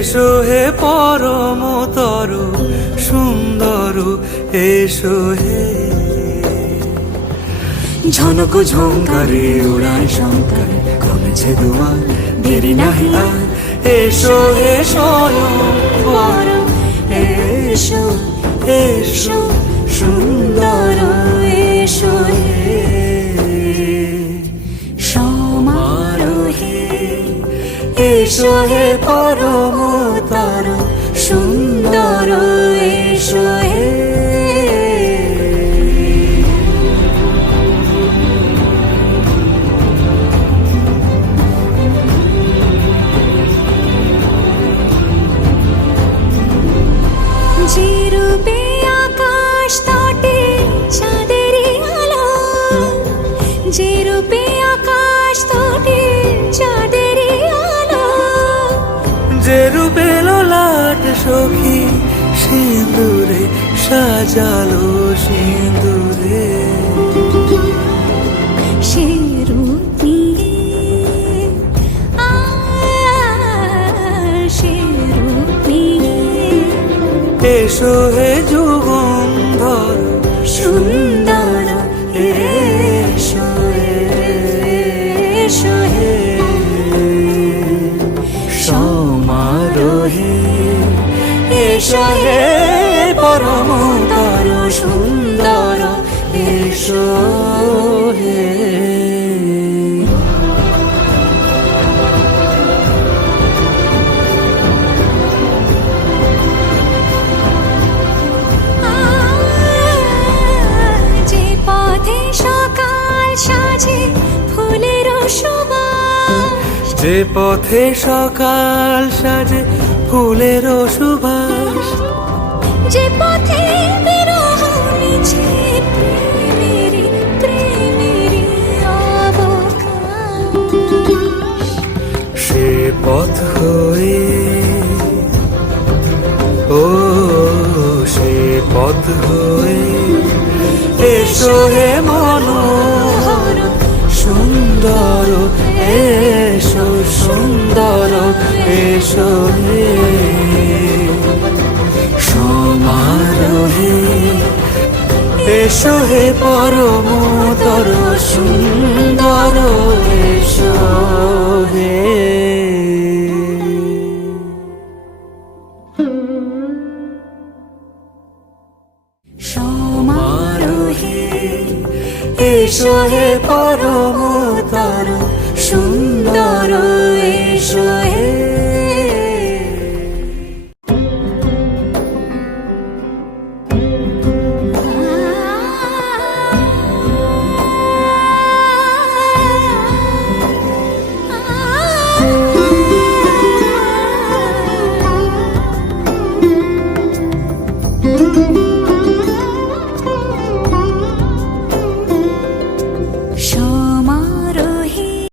এসো হে পরমতর সুন্দর, এসো হে। ঝনক ঝঙ্কারে উড়ায় শঙ্কার, কমেছে দুয়ার দেরি নাহি আর। এসো হে স্বয়ং বর, এসো এসো সুন্দর, এসো হে সমারোহে। এসো হে পরমতর সুন্দর, এসো হে। যে রূপে আকাশ তটে চাঁদেরই আলো, যে রূপে আকাশ তটে চাঁদেরই আলো, যে রূপে ললাট সখী সিঁদুরে সাজালো সিঁদুরে। সে রূপ নিয়ে সে রূপ নিয়ে এসো হে যুগন্ধর সুন্দর, এসো এসো হে সমারোহে। এসো হে পরমতর সুন্দর, এসো হে। যে পথে সকাল সাজে ফুলের সুবাস, যে পথে সকাল সাজে ফুলের সুবাস, যে পথে বিরহ মিছে প্রেমেরই প্রেমেরই অবকাশ, সে পথ হয়ে ও সে পথ হয়ে এসো হে মনোহর সুন্দর, এসো সুন্দর, এসো হে সমারোহে। এসো হে পরমতর সুন্দর, এসো হে সমারোহে। এসো হে পরমতর সুন্দর, এসো